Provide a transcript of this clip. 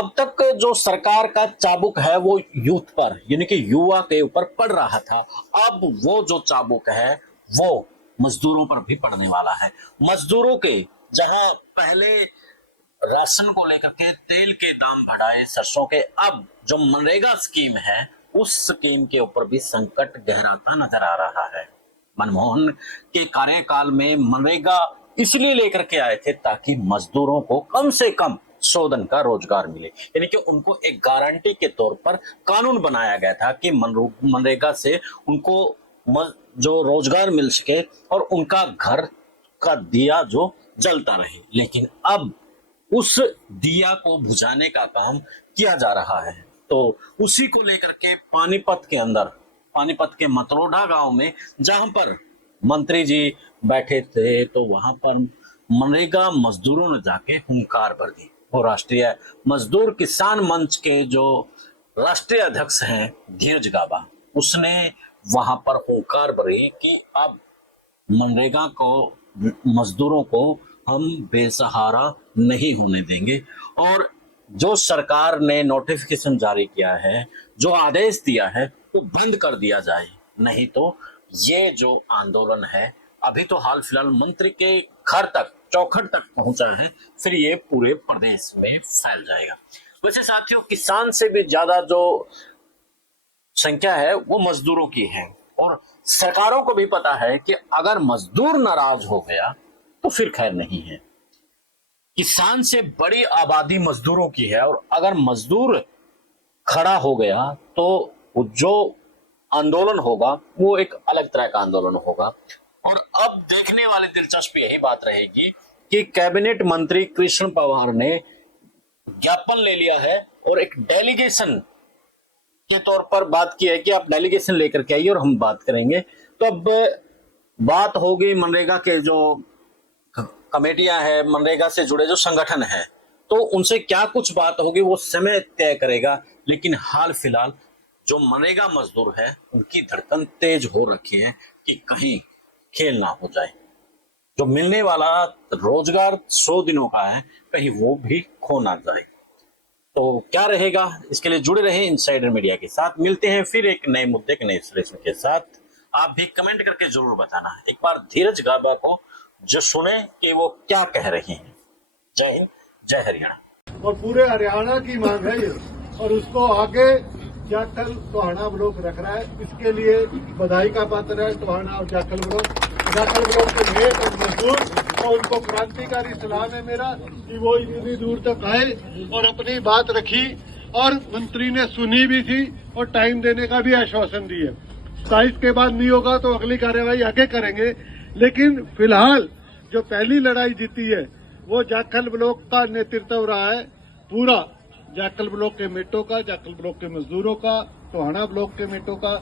अब तक जो सरकार का चाबुक है वो यूथ पर यानी कि युवा के ऊपर पड़ रहा था। अब वो जो चाबुक है वो मजदूरों पर भी पड़ने वाला है। मजदूरों के जहां पहले राशन को लेकर के तेल के दाम बढ़ाए सरसों के, अब जो मनरेगा स्कीम है उस स्कीम के ऊपर भी संकट गहराता नजर आ रहा है। मनमोहन के कार्यकाल में मनरेगा इसलिए लेकर के आए थे ताकि मजदूरों को कम से कम 100 दिन का रोजगार मिले, यानी कि उनको एक गारंटी के तौर पर कानून बनाया गया था कि मनरेगा से उनको जो रोजगार मिल सके और उनका घर का दिया जो जलता रहे। लेकिन अब उस दिया को बुझाने का काम किया जा रहा है। तो उसी को लेकर के पानीपत के मतरोडा गांव में जहां पर मंत्री जी बैठे थे तो वहां पर मनरेगा मजदूरों ने जाके हुंकार भर दी। और राष्ट्रीय मजदूर किसान मंच के जो राष्ट्रीय अध्यक्ष हैं धीरज गाबा, उसने वहां पर हुंकार भरी कि अब मनरेगा को मजदूरों को हम बेसहारा नहीं होने देंगे और जो सरकार ने नोटिफिकेशन जारी किया है, जो आदेश दिया है वो बंद कर दिया जाए, नहीं तो ये जो आंदोलन है अभी तो हाल फिलहाल मंत्री के घर तक चौखट तक पहुंचा है, फिर ये पूरे प्रदेश में फैल जाएगा। वैसे साथियों, किसान से भी ज्यादा जो संख्या है वो मजदूरों की है और सरकारों को भी पता है कि अगर मजदूर नाराज हो गया तो फिर खैर नहीं है। किसान से बड़ी आबादी मजदूरों की है और अगर मजदूर खड़ा हो गया तो जो आंदोलन होगा वो एक अलग तरह का आंदोलन होगा। और अब देखने वाली दिलचस्प यही बात रहेगी कि कैबिनेट मंत्री कृष्ण पवार ने ज्ञापन ले लिया है और एक डेलीगेशन के तौर पर बात की है कि आप डेलीगेशन लेकर के आइए और हम बात करेंगे। तो अब बात होगी मनरेगा के जो कमेटियां हैं, मनरेगा से जुड़े जो संगठन हैं, तो उनसे क्या कुछ बात होगी वो समय तय करेगा। लेकिन हाल फिलहाल जो मनरेगा मजदूर है उनकी धड़कन तेज हो रखी है कि कहीं खेल ना हो जाए। जो मिलने वाला रोजगार 100 दिनों का है कहीं वो भी खो ना जाए। तो क्या रहेगा, इसके लिए जुड़े रहे इनसाइडर मीडिया के साथ। मिलते हैं फिर एक नए मुद्दे के नए विश्लेषण के साथ। आप भी कमेंट करके जरूर बताना। एक बार धीरज गाबा को जो सुने कि वो क्या कह रही हैं। जय हिंद, जय हरियाणा। और पूरे हरियाणा की मांग है ये, और उसको आगे जाखल टोहाना ब्लॉक रख रहा है। इसके लिए बधाई का पात्र है टोहाना और जाखल ब्लॉक के नेक और मजदूर, और उनको क्रांतिकारी सलाम है मेरा कि वो इतनी दूर तक आए और अपनी बात रखी और मंत्री ने सुनी भी थी और टाइम देने का भी आश्वासन दिया। 27 के बाद नहीं होगा तो अगली कार्यवाही आगे करेंगे। लेकिन फिलहाल जो पहली लड़ाई जीती है वो जाखल ब्लॉक का नेतृत्व रहा है, पूरा जाखल ब्लॉक के मेटों का, जाखल ब्लॉक के मजदूरों का, टोहाना ब्लॉक के मेटों का,